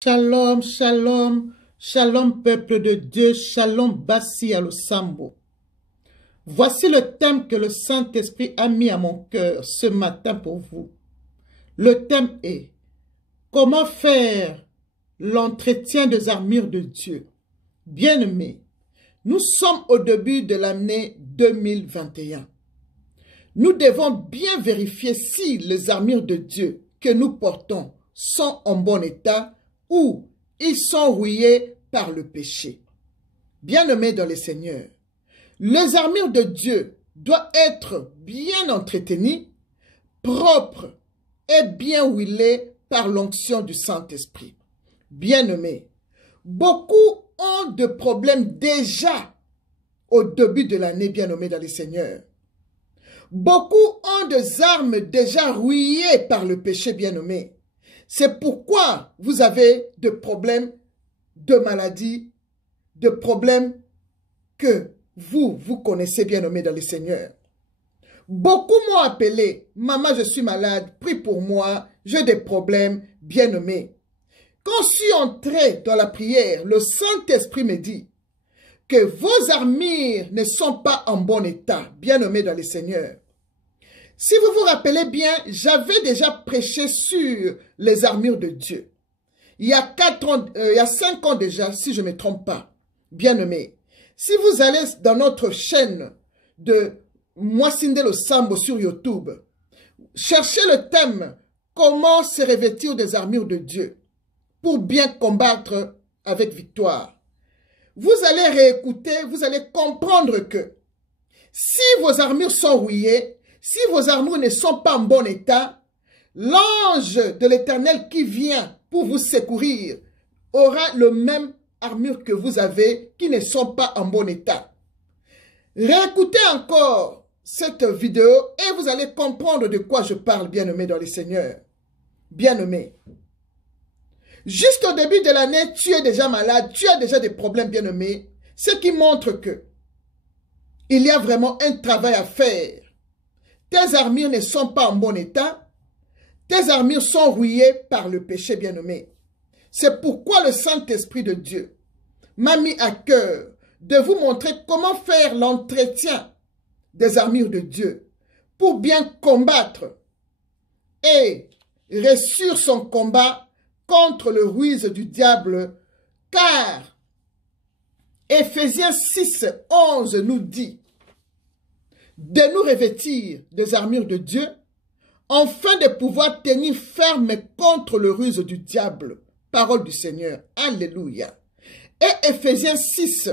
Shalom, shalom, shalom peuple de Dieu, shalom Bassi Alosambo. Voici le thème que le Saint-Esprit a mis à mon cœur ce matin pour vous. Le thème est comment faire l'entretien des armures de Dieu. Bien-aimés, nous sommes au début de l'année 2021. Nous devons bien vérifier si les armures de Dieu que nous portons sont en bon état ou ils sont rouillés par le péché. Bien-aimés dans le Seigneur, les armures de Dieu doivent être bien entretenues, propres et bien huilées par l'onction du Saint-Esprit. Bien-aimés, beaucoup ont de problèmes déjà au début de l'année, bien-aimés dans le Seigneur. Beaucoup ont des armes déjà rouillées par le péché, bien-aimés. C'est pourquoi vous avez des problèmes de maladie, des problèmes que vous connaissez, bien-aimés dans le Seigneur. Beaucoup m'ont appelé, maman, je suis malade, prie pour moi, j'ai des problèmes, bien-aimés. Quand je suis entré dans la prière, le Saint-Esprit me dit que vos armures ne sont pas en bon état, bien-aimés dans le Seigneur. Si vous vous rappelez bien, j'avais déjà prêché sur les armures de Dieu. Il y a 5 ans déjà, si je ne me trompe pas. Bien-aimés, si vous allez dans notre chaîne de Mwasinde Losambo sur YouTube, cherchez le thème « Comment se revêtir des armures de Dieu » pour bien combattre avec victoire. Vous allez réécouter, vous allez comprendre que si vos armures sont rouillées, si vos armures ne sont pas en bon état, l'ange de l'Éternel qui vient pour vous secourir aura le même armure que vous avez qui ne sont pas en bon état. Réécoutez encore cette vidéo et vous allez comprendre de quoi je parle, bien-aimés dans le Seigneur. Bien-aimés, juste au début de l'année, tu es déjà malade, tu as déjà des problèmes, bien-aimés, ce qui montre que il y a vraiment un travail à faire. Tes armures ne sont pas en bon état. Tes armures sont rouillées par le péché, bien-aimé. C'est pourquoi le Saint-Esprit de Dieu m'a mis à cœur de vous montrer comment faire l'entretien des armures de Dieu pour bien combattre et réussir son combat contre le ruse du diable, car Éphésiens 6, 11 nous dit de nous revêtir des armures de Dieu, afin de pouvoir tenir ferme contre le ruse du diable. Parole du Seigneur. Alléluia. Et Éphésiens 6,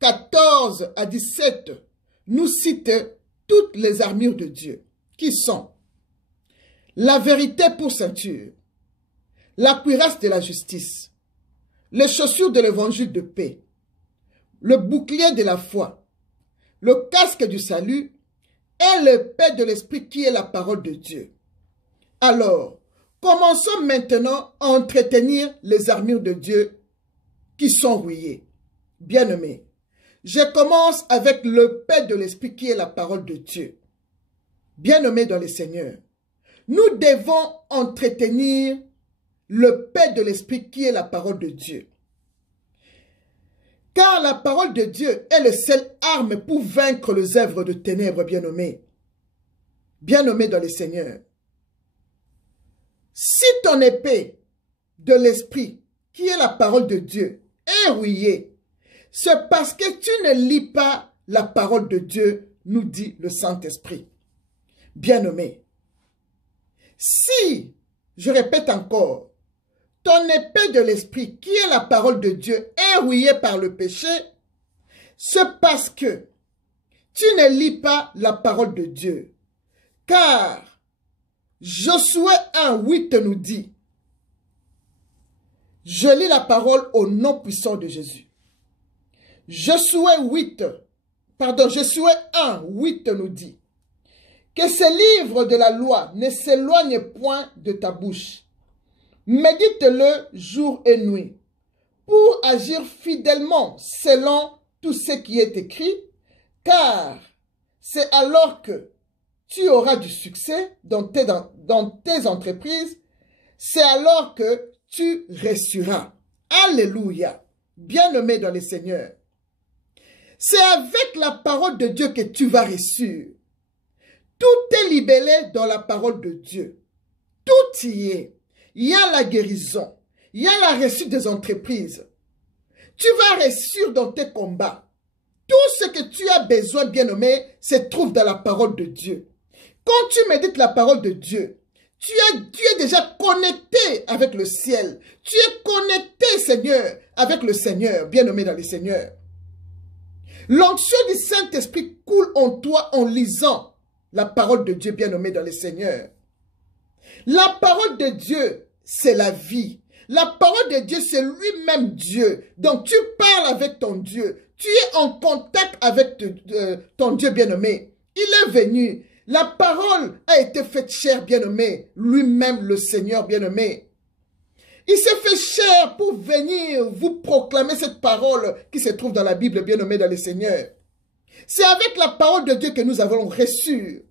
14 à 17 nous cite toutes les armures de Dieu, qui sont la vérité pour ceinture, la cuirasse de la justice, les chaussures de l'évangile de paix, le bouclier de la foi, le casque du salut et l'épée de l'esprit qui est la parole de Dieu. Alors, commençons maintenant à entretenir les armures de Dieu qui sont rouillées. Bien-aimés, je commence avec l'épée de l'esprit qui est la parole de Dieu. Bien-aimés dans le Seigneur, nous devons entretenir l'épée de l'esprit qui est la parole de Dieu. Car la parole de Dieu est la seule arme pour vaincre les œuvres de ténèbres, bien-aimés. Bien-aimés dans le Seigneur. Si ton épée de l'esprit, qui est la parole de Dieu, est rouillée, c'est parce que tu ne lis pas la parole de Dieu, nous dit le Saint-Esprit. Bien-aimés. Si, je répète encore, ton épée de l'esprit, qui est la parole de Dieu, est rouillée par le péché, c'est parce que tu ne lis pas la parole de Dieu. Car Josué 1, 8 nous dit, je lis la parole au nom puissant de Jésus. Josué 1, 8 nous dit, que ce livre de la loi ne s'éloigne point de ta bouche. Médite-le jour et nuit, pour agir fidèlement selon tout ce qui est écrit, car c'est alors que tu auras du succès dans tes entreprises, c'est alors que tu reçuras. Alléluia. Bien-aimé dans le Seigneur. C'est avec la parole de Dieu que tu vas réussir. Tout est libellé dans la parole de Dieu. Tout y est. Il y a la guérison. Il y a la réussite des entreprises. Tu vas réussir dans tes combats. Tout ce que tu as besoin, bien-aimé, se trouve dans la parole de Dieu. Quand tu médites la parole de Dieu, tu es déjà connecté avec le ciel. Tu es connecté, Seigneur, avec le Seigneur, bien-aimé dans le Seigneur. L'onction du Saint-Esprit coule en toi en lisant la parole de Dieu, bien-aimé dans le Seigneur. La parole de Dieu, c'est la vie. La parole de Dieu, c'est lui-même Dieu. Donc, tu parles avec ton Dieu. Tu es en contact avec ton Dieu bien-aimé. Il est venu. La parole a été faite chair, bien-aimé. Lui-même, le Seigneur bien-aimé. Il s'est fait chair pour venir vous proclamer cette parole qui se trouve dans la Bible, bien-aimé dans le Seigneur. C'est avec la parole de Dieu que nous avons reçu.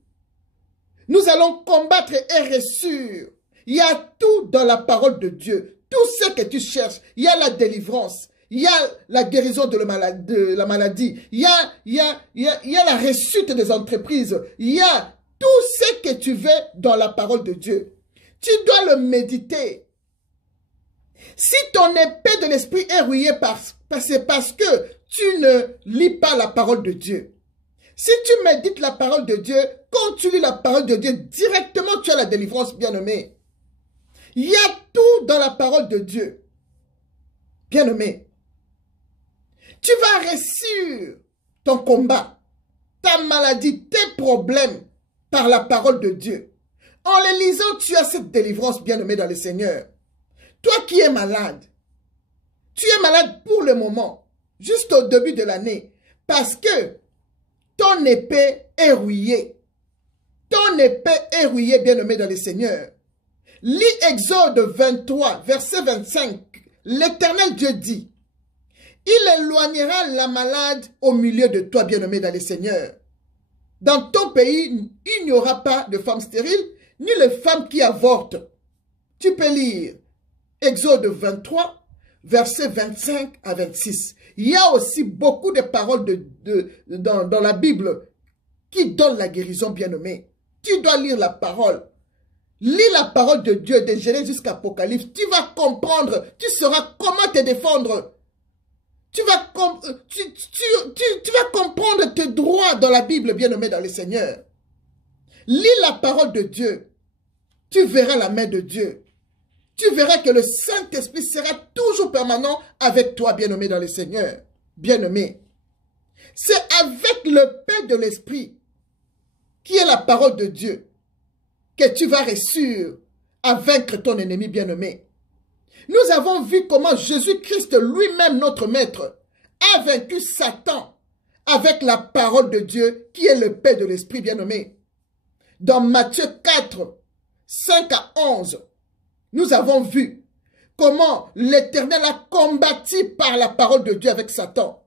Nous allons combattre et reçu. Il y a tout dans la parole de Dieu. Tout ce que tu cherches. Il y a la délivrance. Il y a la guérison de la maladie. Il y a la réussite des entreprises. Il y a tout ce que tu veux dans la parole de Dieu. Tu dois le méditer. Si ton épée de l'esprit est rouillée, c'est parce que tu ne lis pas la parole de Dieu. Si tu médites la parole de Dieu, quand tu lis la parole de Dieu, directement tu as la délivrance, bien-aimé. Il y a tout dans la parole de Dieu. Bien-aimé. Tu vas réussir ton combat, ta maladie, tes problèmes par la parole de Dieu. En les lisant, tu as cette délivrance, bien-aimé dans le Seigneur. Toi qui es malade, tu es malade pour le moment, juste au début de l'année, parce que ton épée est rouillée. Ton épée est rouillée, bien-aimé dans le Seigneur. Lis Exode 23, verset 25. L'Éternel Dieu dit, il éloignera la malade au milieu de toi, bien-aimé dans le Seigneur. Dans ton pays, il n'y aura pas de femmes stériles, ni de femmes qui avortent. Tu peux lire Exode 23, versets 25 à 26. Il y a aussi beaucoup de paroles dans la Bible qui donnent la guérison, bien-aimé. Tu dois lire la parole. Lis la parole de Dieu de Genèse jusqu'à Apocalypse. Tu vas comprendre, tu sauras comment te défendre. Tu vas comprendre tes droits dans la Bible, bien-aimé dans le Seigneur. Lis la parole de Dieu. Tu verras la main de Dieu. Tu verras que le Saint-Esprit sera toujours permanent avec toi, bien-aimé dans le Seigneur. Bien-aimé. C'est avec le paix de l'Esprit, qui est la parole de Dieu, que tu vas réussir à vaincre ton ennemi, bien-aimé. Nous avons vu comment Jésus-Christ, lui-même notre Maître, a vaincu Satan avec la parole de Dieu, qui est le paix de l'Esprit, bien-aimé. Dans Matthieu 4, 5 à 11, nous avons vu comment l'Éternel a combattu par la parole de Dieu avec Satan.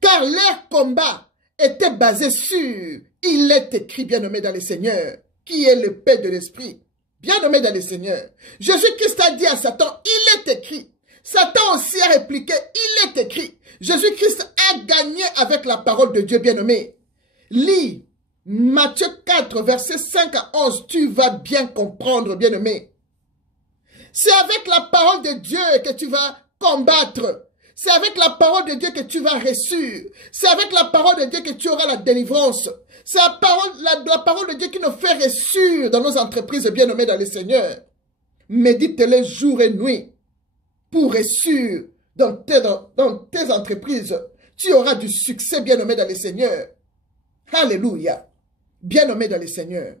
Car leur combat était basé sur, il est écrit, bien-aimé dans le Seigneur, qui est le paix de l'Esprit. Bien-aimé dans le Seigneur. Jésus-Christ a dit à Satan, il est écrit. Satan aussi a répliqué, il est écrit. Jésus-Christ a gagné avec la parole de Dieu, bien-aimé. Lis Matthieu 4, versets 5 à 11, tu vas bien comprendre, bien-aimé. C'est avec la parole de Dieu que tu vas combattre. C'est avec la parole de Dieu que tu vas réussir. C'est avec la parole de Dieu que tu auras la délivrance. C'est la parole de Dieu qui nous fait réussir dans nos entreprises, bien-aimées dans le Seigneur. Médite-les jour et nuit pour réussir dans tes entreprises. Tu auras du succès, bien-aimé dans le Seigneur. Alléluia. Bien-aimé dans le Seigneur.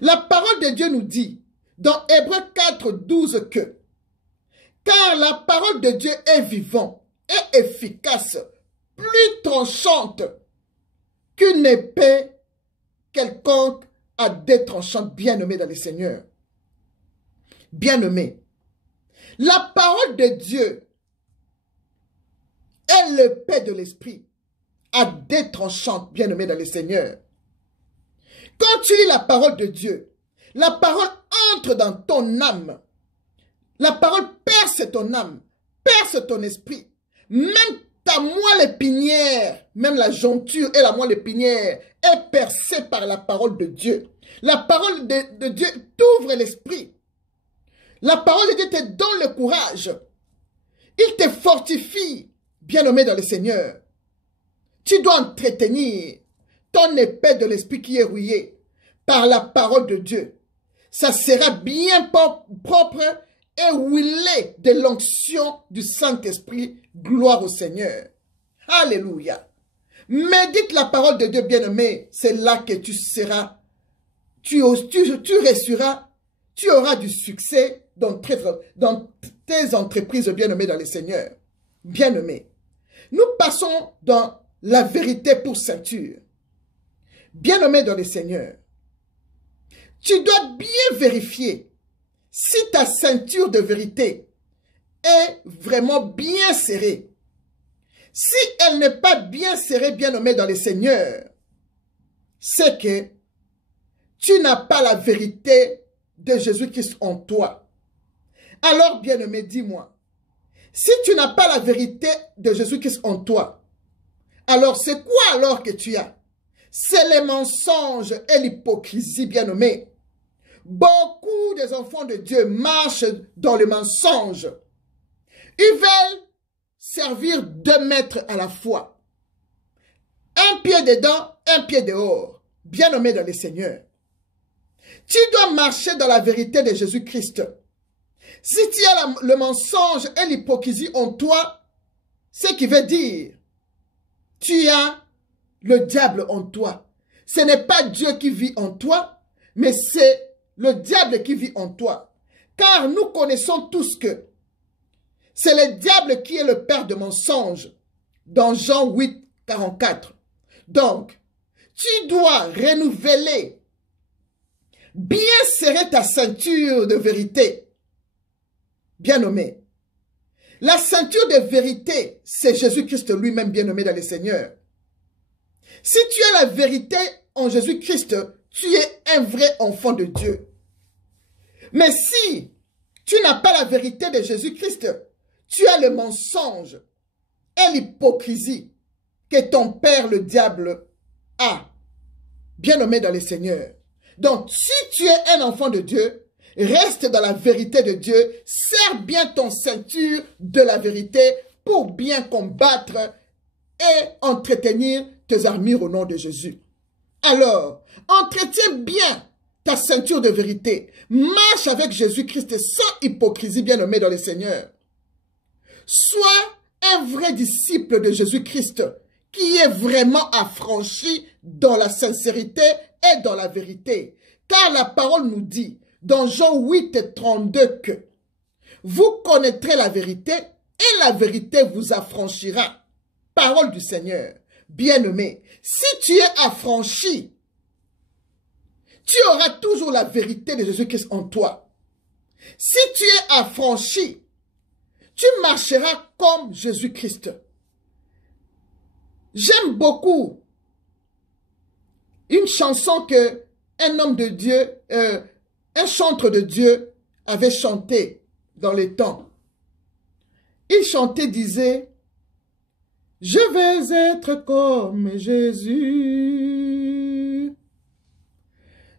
La parole de Dieu nous dit dans Hébreux 4, 12 que car la parole de Dieu est vivante et efficace, plus tranchante qu'une épée quelconque à deux tranchants, bien-aimés dans le Seigneur. Bien-aimés, la parole de Dieu est l'épée de l'esprit à deux tranchants, bien-aimés dans le Seigneur. Quand tu lis la parole de Dieu, la parole entre dans ton âme. La parole perce ton âme, perce ton esprit. Même ta moelle épinière, même la joncture et la moelle épinière est percée par la parole de Dieu. La parole de Dieu t'ouvre l'esprit. La parole de Dieu te donne le courage. Il te fortifie, bien-aimé dans le Seigneur. Tu dois entretenir ton épée de l'esprit qui est rouillée par la parole de Dieu. Ça sera bien propre et huilé de l'onction du Saint-Esprit. Gloire au Seigneur. Alléluia. Médite la parole de Dieu, bien-aimé. C'est là que tu seras, tu réussiras, tu auras du succès dans tes entreprises, bien-aimé dans le Seigneur. Bien-aimé. Nous passons dans la vérité pour ceinture. Bien-aimé dans le Seigneur. Tu dois bien vérifier si ta ceinture de vérité est vraiment bien serrée. Si elle n'est pas bien serrée, bien-aimé dans le Seigneur, c'est que tu n'as pas la vérité de Jésus-Christ en toi. Alors, bien-aimé, dis-moi, si tu n'as pas la vérité de Jésus-Christ en toi, alors c'est quoi alors que tu as? C'est les mensonges et l'hypocrisie, bien-aimé. Beaucoup des enfants de Dieu marchent dans le mensonge. Ils veulent servir 2 maîtres à la fois. Un pied dedans, un pied dehors. Bien-aimé dans le Seigneur. Tu dois marcher dans la vérité de Jésus-Christ. Si tu as le mensonge et l'hypocrisie en toi, ce qui veut dire, tu as le diable en toi. Ce n'est pas Dieu qui vit en toi, mais c'est le diable qui vit en toi. Car nous connaissons tous que c'est le diable qui est le père de mensonges. Dans Jean 8, 44. Donc, tu dois renouveler, bien serrer ta ceinture de vérité. Bien-aimé. La ceinture de vérité, c'est Jésus-Christ lui-même, bien-aimé dans le Seigneur. Si tu as la vérité en Jésus-Christ, tu es un vrai enfant de Dieu. Mais si tu n'as pas la vérité de Jésus-Christ, tu as le mensonge et l'hypocrisie que ton père, le diable, a. Bien-aimé dans le Seigneur. Donc, si tu es un enfant de Dieu, reste dans la vérité de Dieu, serre bien ton ceinture de la vérité pour bien combattre et entretenir tes armures au nom de Jésus. Alors, entretiens bien ta ceinture de vérité. Marche avec Jésus-Christ sans hypocrisie, bien-aimé dans le Seigneur. Sois un vrai disciple de Jésus-Christ qui est vraiment affranchi dans la sincérité et dans la vérité. Car la parole nous dit, dans Jean 8, 32, que vous connaîtrez la vérité et la vérité vous affranchira. Parole du Seigneur. Bien-aimé, si tu es affranchi, tu auras toujours la vérité de Jésus-Christ en toi. Si tu es affranchi, tu marcheras comme Jésus-Christ. J'aime beaucoup une chanson que un homme de Dieu, un chanteur de Dieu avait chanté dans les temps. Il chantait, disait, « Je vais être comme Jésus.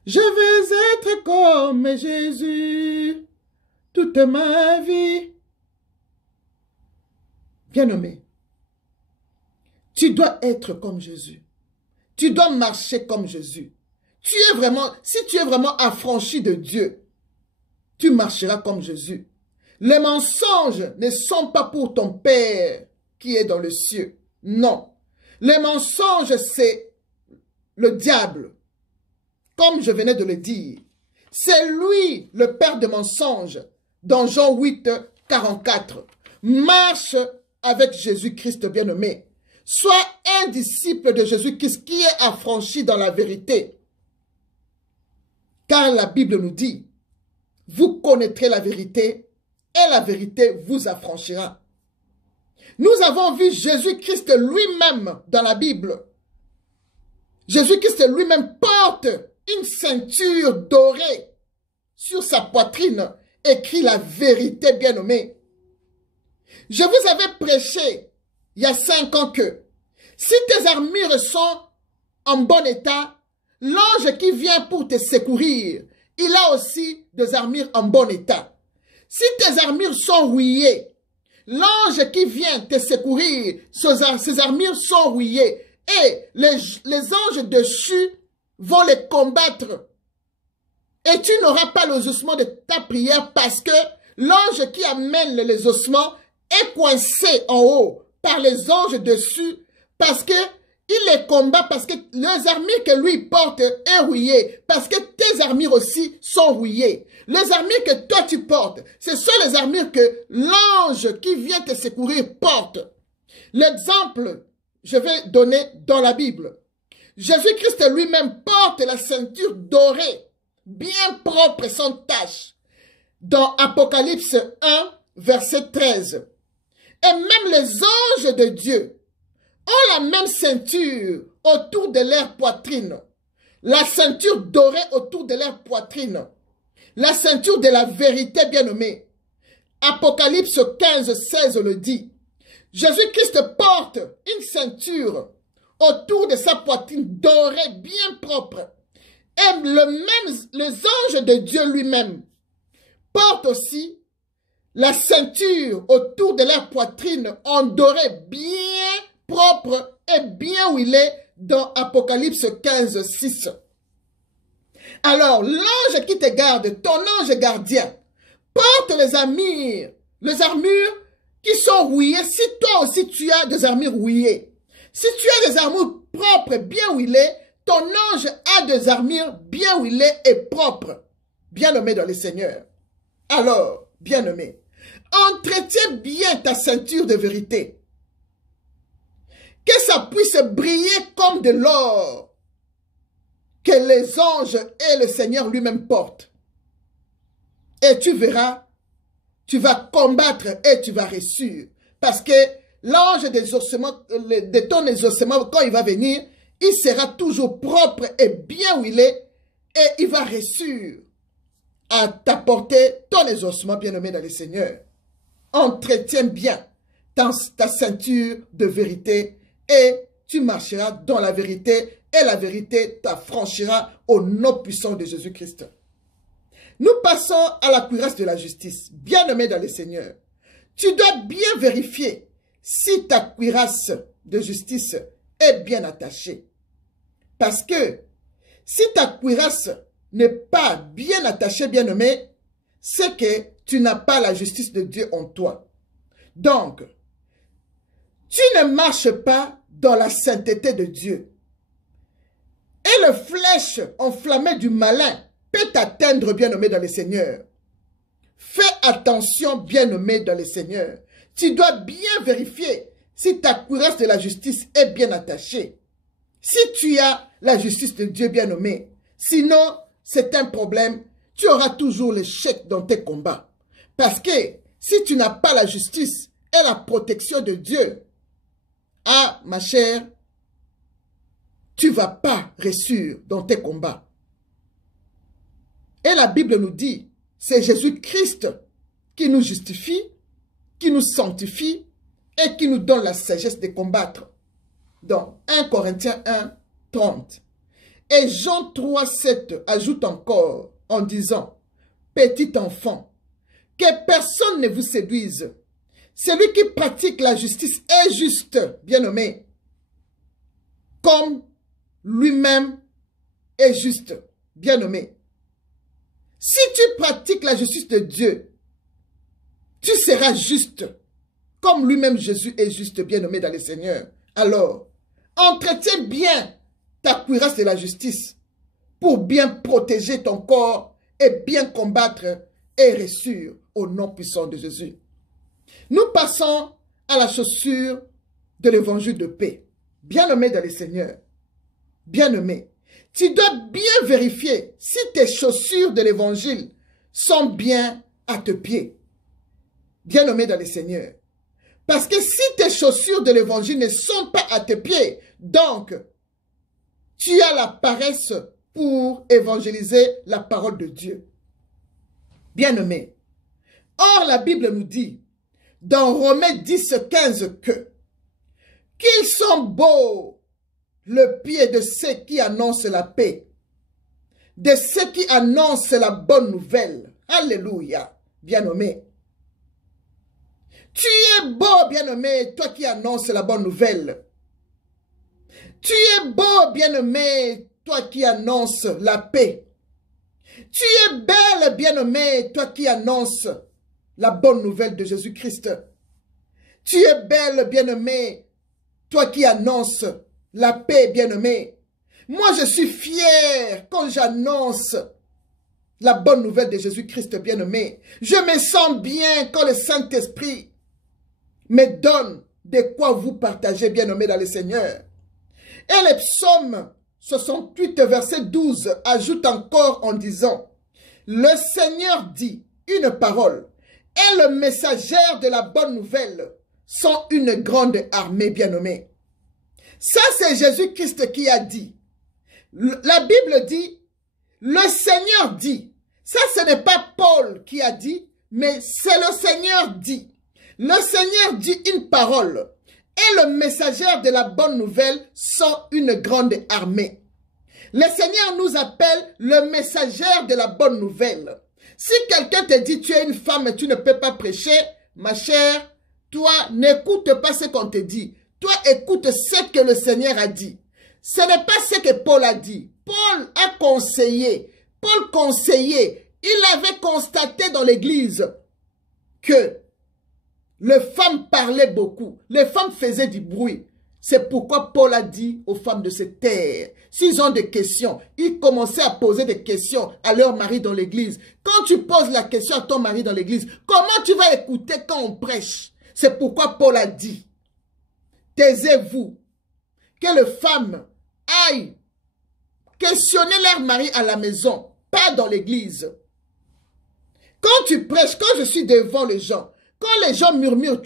Je vais être comme Jésus toute ma vie. » Bien-aimé, tu dois être comme Jésus. Tu dois marcher comme Jésus. Si tu es vraiment affranchi de Dieu, tu marcheras comme Jésus. Les mensonges ne sont pas pour ton Père qui est dans le ciel. Non. Les mensonges, c'est le diable. Comme je venais de le dire. C'est lui, le père de mensonges. Dans Jean 8, 44. Marche avec Jésus-Christ bien-aimé. Sois un disciple de Jésus-Christ qui est affranchi dans la vérité. Car la Bible nous dit, vous connaîtrez la vérité et la vérité vous affranchira. Nous avons vu Jésus-Christ lui-même dans la Bible. Jésus-Christ lui-même porte une ceinture dorée sur sa poitrine écrit la vérité, bien-aimé. Je vous avais prêché il y a 5 ans que si tes armures sont en bon état, l'ange qui vient pour te secourir, il a aussi des armures en bon état. Si tes armures sont rouillées, l'ange qui vient te secourir, ses armures sont rouillées et les anges dessus vont les combattre. Et tu n'auras pas les ossements de ta prière parce que l'ange qui amène les ossements est coincé en haut par les anges dessus parce que il les combat, parce que les armures que lui porte est rouillée, parce que tes armures aussi sont rouillées. Les armures que toi tu portes, ce sont les armures que l'ange qui vient te secourir porte. L'exemple, je vais donner dans la Bible. Jésus-Christ lui-même porte la ceinture dorée, bien propre et sans tache, dans Apocalypse 1, verset 13. Et même les anges de Dieu ont la même ceinture autour de leur poitrine. La ceinture dorée autour de leur poitrine. La ceinture de la vérité bien-aimée. Apocalypse 15, 16 le dit. Jésus-Christ porte une ceinture autour de sa poitrine dorée, bien propre. Et les anges de Dieu lui-même portent aussi la ceinture autour de leur poitrine en doré, bien propre et bien huilé dans Apocalypse 15, 6. Alors, l'ange qui te garde, ton ange gardien, porte les armures qui sont rouillées. Si toi aussi tu as des armures rouillées, si tu as des armures propres, bien huilées, ton ange a des armures bien huilées et propres, bien-aimé dans le Seigneur. Alors, bien-aimé, entretiens bien ta ceinture de vérité. Que ça puisse briller comme de l'or que les anges et le Seigneur lui-même portent. Et tu verras, tu vas combattre et tu vas réussir. Parce que l'ange de ton exaucement, quand il va venir, il sera toujours propre et bien huilé et il va réussir à t'apporter ton exaucement, bien-aimé dans le Seigneur. Entretiens bien ta ceinture de vérité et tu marcheras dans la vérité et la vérité t'affranchira au nom puissant de Jésus-Christ. Nous passons à la cuirasse de la justice. Bien-aimé dans le Seigneur, tu dois bien vérifier si ta cuirasse de justice est bien attachée. Parce que si ta cuirasse n'est pas bien attachée, bien-aimé, c'est que tu n'as pas la justice de Dieu en toi. Donc, tu ne marches pas dans la sainteté de Dieu. Et le flèche enflammé du malin peut t'atteindre, bien-aimé dans le Seigneur. Fais attention, bien-aimé dans le Seigneur. Tu dois bien vérifier si ta cuirasse de la justice est bien attachée. Si tu as la justice de Dieu, bien-aimé, sinon, c'est un problème. Tu auras toujours l'échec dans tes combats. Parce que si tu n'as pas la justice et la protection de Dieu, ah, ma chère, tu ne vas pas réussir dans tes combats. Et la Bible nous dit, c'est Jésus-Christ qui nous justifie, qui nous sanctifie et qui nous donne la sagesse de combattre. Dans 1 Corinthiens 1, 30. Et Jean 3, 7 ajoute encore en disant, petit enfant, que personne ne vous séduise. Celui qui pratique la justice est juste, bien-aimé, comme lui-même est juste, bien-aimé. Si tu pratiques la justice de Dieu, tu seras juste, comme lui-même Jésus est juste, bien-aimé dans le Seigneur. Alors, entretiens bien ta cuirasse de la justice pour bien protéger ton corps et bien combattre et réussir au nom puissant de Jésus. Nous passons à la chaussure de l'évangile de paix. Bien-aimé dans le Seigneur, bien-aimé, tu dois bien vérifier si tes chaussures de l'évangile sont bien à tes pieds. Bien-aimé dans le Seigneur. Parce que si tes chaussures de l'évangile ne sont pas à tes pieds, donc tu as la paresse pour évangéliser la parole de Dieu. Bien-aimé, Or, la Bible nous dit, dans Romains 10, 15, qu'ils sont beaux le pied de ceux qui annoncent la paix, de ceux qui annoncent la bonne nouvelle. Alléluia, bien-aimé. Tu es beau, bien-aimé, toi qui annonces la bonne nouvelle. Tu es beau, bien-aimé, toi qui annonces la paix. Tu es belle, bien-aimé, toi qui annonces la bonne nouvelle de Jésus-Christ. Tu es belle, bien-aimé, toi qui annonces la paix, bien-aimé. Moi, je suis fier quand j'annonce la bonne nouvelle de Jésus-Christ, bien-aimé. Je me sens bien quand le Saint-Esprit me donne de quoi vous partager, bien-aimé, dans le Seigneur. Et le psaume 68, verset 12, ajoute encore en disant, « Le Seigneur dit une parole, et le messagère de la bonne nouvelle sont une grande armée, bien-aimée. » Ça, c'est Jésus-Christ qui a dit. La Bible dit, « Le Seigneur dit ». Ça, ce n'est pas Paul qui a dit, mais c'est le Seigneur dit. Le Seigneur dit une parole, et le messagère de la bonne nouvelle sont une grande armée. Le Seigneur nous appelle le messagère de la bonne nouvelle. Si quelqu'un te dit tu es une femme et tu ne peux pas prêcher, ma chère, toi n'écoute pas ce qu'on te dit. Toi écoute ce que le Seigneur a dit. Ce n'est pas ce que Paul a dit. Paul a conseillé. Paul conseillait. Il avait constaté dans l'église que les femmes parlaient beaucoup. Les femmes faisaient du bruit. C'est pourquoi Paul a dit aux femmes de se taire. S'ils ont des questions, ils commençaient à poser des questions à leur mari dans l'église. Quand tu poses la question à ton mari dans l'église, comment tu vas écouter quand on prêche? C'est pourquoi Paul a dit, taisez-vous, que les femmes aillent questionner leur mari à la maison, pas dans l'église. Quand tu prêches, quand je suis devant les gens, quand les gens murmurent,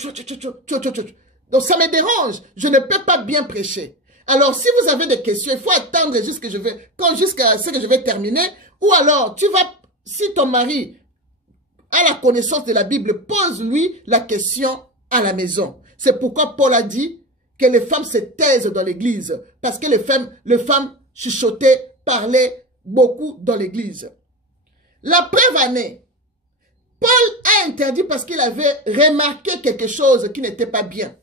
donc ça me dérange, je ne peux pas bien prêcher. Alors si vous avez des questions, il faut attendre jusqu'à ce que je vais terminer. Ou alors, tu vas, si ton mari a la connaissance de la Bible, pose-lui la question à la maison. C'est pourquoi Paul a dit que les femmes se taisent dans l'église. Parce que les femmes chuchotaient, parlaient beaucoup dans l'église. La preuve en est, Paul a interdit parce qu'il avait remarqué quelque chose qui n'était pas bien.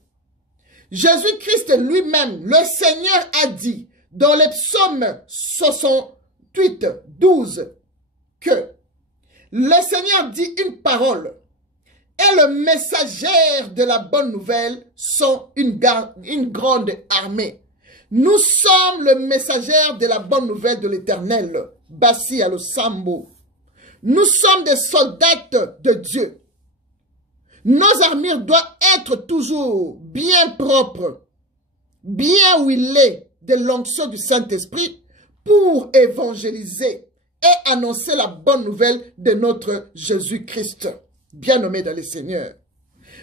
Jésus-Christ lui-même, le Seigneur a dit dans le psaume 68, 12 que le Seigneur dit une parole et le messagère de la bonne nouvelle sont une grande armée. Nous sommes le messagère de la bonne nouvelle de l'Éternel. Bassi à l'Osambo. Nous sommes des soldats de Dieu. Nos armures doivent être toujours bien propres, bien huilées de l'onction du Saint-Esprit pour évangéliser et annoncer la bonne nouvelle de notre Jésus-Christ, bien nommé dans le Seigneur.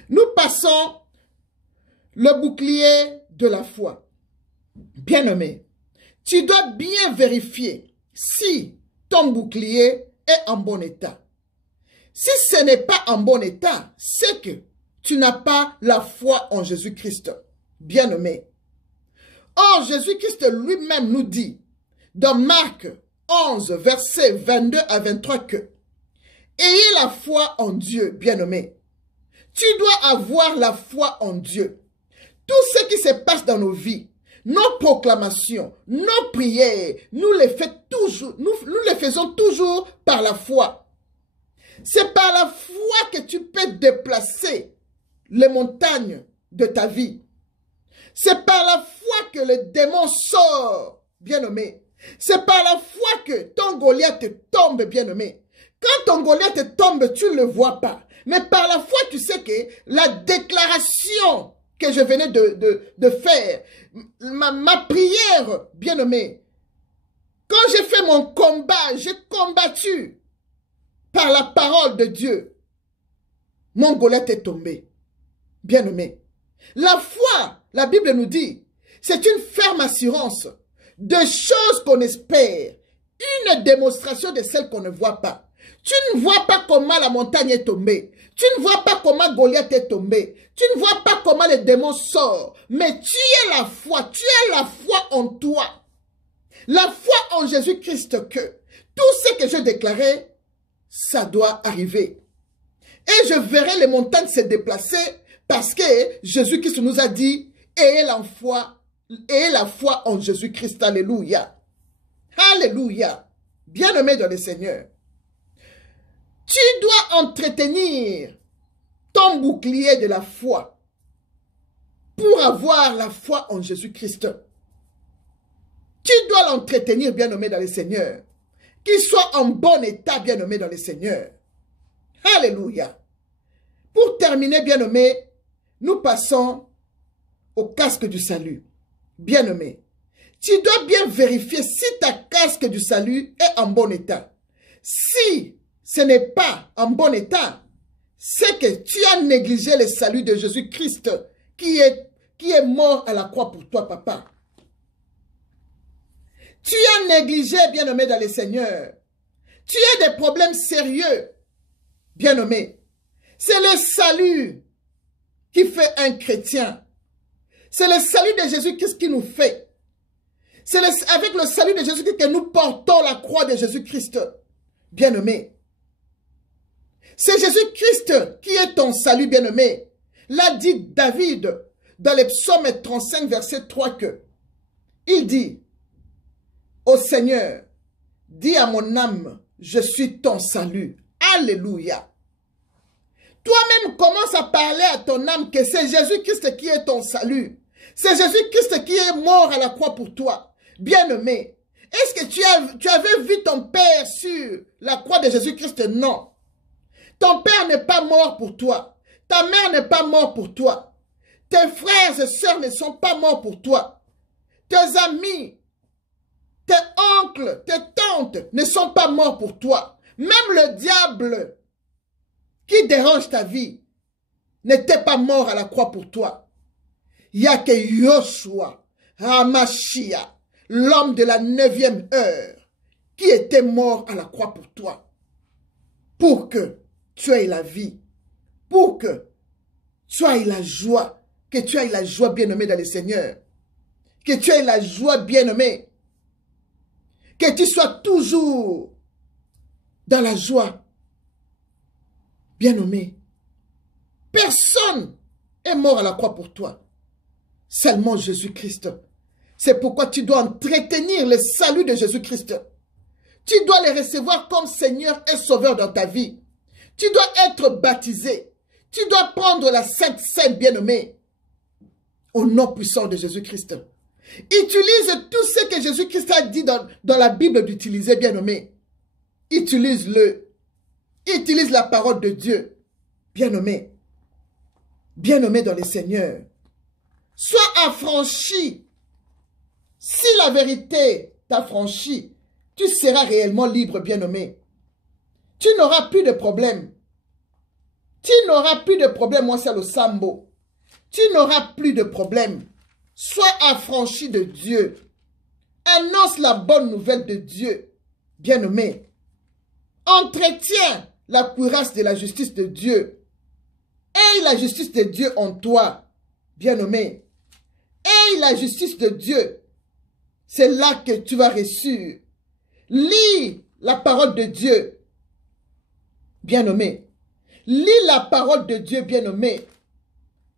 Nous passons le bouclier de la foi. Bien nommé, tu dois bien vérifier si ton bouclier est en bon état. Si ce n'est pas en bon état, c'est que tu n'as pas la foi en Jésus-Christ. Bien-aimé. Or, Jésus-Christ lui-même nous dit, dans Marc 11, versets 22 à 23, que « Ayez la foi en Dieu, bien-aimé. » Tu dois avoir la foi en Dieu. Tout ce qui se passe dans nos vies, nos proclamations, nos prières, nous les faisons toujours par la foi. C'est par la foi que tu peux déplacer les montagnes de ta vie. C'est par la foi que le démon sort, bien-aimé. C'est par la foi que ton Goliath tombe, bien-aimé. Quand ton Goliath tombe, tu ne le vois pas. Mais par la foi, tu sais que la déclaration que je venais de faire, ma prière, bien-aimé, quand j'ai fait mon combat, j'ai combattu par la parole de Dieu. Mon Goliath est tombé. Bien-aimé. La foi, la Bible nous dit, c'est une ferme assurance de choses qu'on espère. Une démonstration de celles qu'on ne voit pas. Tu ne vois pas comment la montagne est tombée. Tu ne vois pas comment Goliath est tombé. Tu ne vois pas comment les démons sortent. Mais tu es la foi. Tu es la foi en toi. La foi en Jésus-Christ que tout ce que je déclarais, ça doit arriver. Et je verrai les montagnes se déplacer parce que Jésus-Christ nous a dit, ayez la foi en Jésus-Christ. Alléluia. Alléluia. Bien-aimé dans le Seigneur. Tu dois entretenir ton bouclier de la foi pour avoir la foi en Jésus-Christ. Tu dois l'entretenir, bien-aimé dans le Seigneur. Qu'il soit en bon état, bien-aimé dans le Seigneur. Alléluia. Pour terminer, bien-aimé, nous passons au casque du salut. Bien-aimé, tu dois bien vérifier si ta casque du salut est en bon état. Si ce n'est pas en bon état, c'est que tu as négligé le salut de Jésus-Christ qui est mort à la croix pour toi, papa. Tu as négligé, bien-aimé dans le Seigneur. Tu as des problèmes sérieux, bien-aimé. C'est le salut qui fait un chrétien. C'est le salut de Jésus-Christ qui nous fait. C'est avec le salut de Jésus-Christ que nous portons la croix de Jésus-Christ, bien-aimé. C'est Jésus-Christ qui est ton salut, bien-aimé. L'a dit David dans le psaume 35, verset 3 que il dit, ô Seigneur, dis à mon âme, je suis ton salut. Alléluia. Toi-même commence à parler à ton âme que c'est Jésus-Christ qui est ton salut. C'est Jésus-Christ qui est mort à la croix pour toi. Bien-aimé, est-ce que tu avais vu ton Père sur la croix de Jésus-Christ? Non. Ton Père n'est pas mort pour toi. Ta mère n'est pas morte pour toi. Tes frères et sœurs ne sont pas morts pour toi. Tes amis, tes oncles, tes tantes ne sont pas morts pour toi. Même le diable qui dérange ta vie n'était pas mort à la croix pour toi. Il n'y a que Yoshua, Hamashia, l'homme de la 9e heure, qui était mort à la croix pour toi. Pour que tu aies la vie, pour que tu aies la joie, que tu aies la joie bien-aimée dans le Seigneur, que tu aies la joie bien-aimée, que tu sois toujours dans la joie, bien-aimé. Personne est mort à la croix pour toi, seulement Jésus-Christ. C'est pourquoi tu dois entretenir le salut de Jésus-Christ. Tu dois le recevoir comme Seigneur et Sauveur dans ta vie. Tu dois être baptisé. Tu dois prendre la Sainte Seine, bien-aimée, au nom puissant de Jésus-Christ. Utilise tout ce que Jésus-Christ a dit dans la Bible d'utiliser, bien-aimé. Utilise-le. Utilise la parole de Dieu, bien-aimé. Bien-aimé dans le Seigneur. Sois affranchi. Si la vérité t'affranchit, tu seras réellement libre, bien-aimé. Tu n'auras plus de problème. Tu n'auras plus de problème, moi c'est le Sambo. Tu n'auras plus de problème. Sois affranchi de Dieu. Annonce la bonne nouvelle de Dieu, bien-aimé. Entretiens la cuirasse de la justice de Dieu. Aie la justice de Dieu en toi, bien-aimé. Aie la justice de Dieu. C'est là que tu vas réussir. Lis la parole de Dieu, bien-aimé. Lis la parole de Dieu, bien-aimé.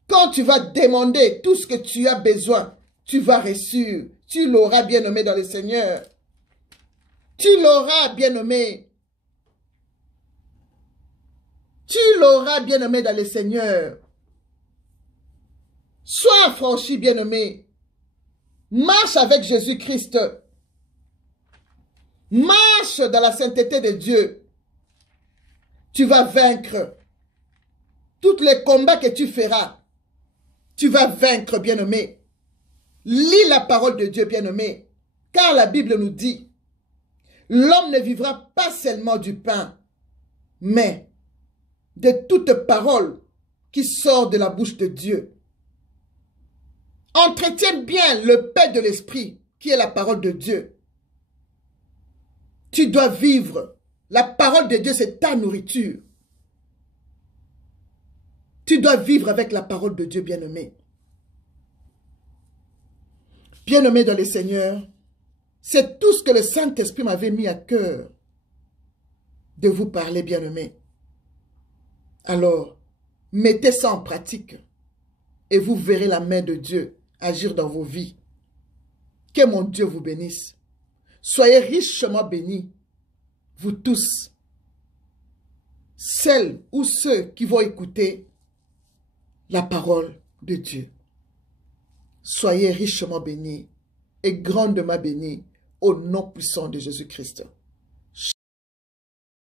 Quand tu vas demander tout ce que tu as besoin, tu vas réussir. Tu l'auras, bien-aimé, dans le Seigneur. Tu l'auras, bien-aimé. Tu l'auras, bien-aimé, dans le Seigneur. Sois affranchi, bien-aimé. Marche avec Jésus-Christ. Marche dans la sainteté de Dieu. Tu vas vaincre. Tous les combats que tu feras, tu vas vaincre, bien-aimé. Lis la parole de Dieu, bien-aimé. Car la Bible nous dit, l'homme ne vivra pas seulement du pain, mais de toute parole qui sort de la bouche de Dieu. Entretiens bien le pain de l'esprit, qui est la parole de Dieu. Tu dois vivre La parole de Dieu, c'est ta nourriture. Tu dois vivre avec la parole de Dieu, bien-aimé. Bien-aimé dans le Seigneur, c'est tout ce que le Saint-Esprit m'avait mis à cœur de vous parler, bien-aimé. Alors, mettez ça en pratique et vous verrez la main de Dieu agir dans vos vies. Que mon Dieu vous bénisse. Soyez richement bénis, vous tous, celles ou ceux qui vont écouter la parole de Dieu. Soyez richement bénis et grandement bénis au nom puissant de Jésus-Christ.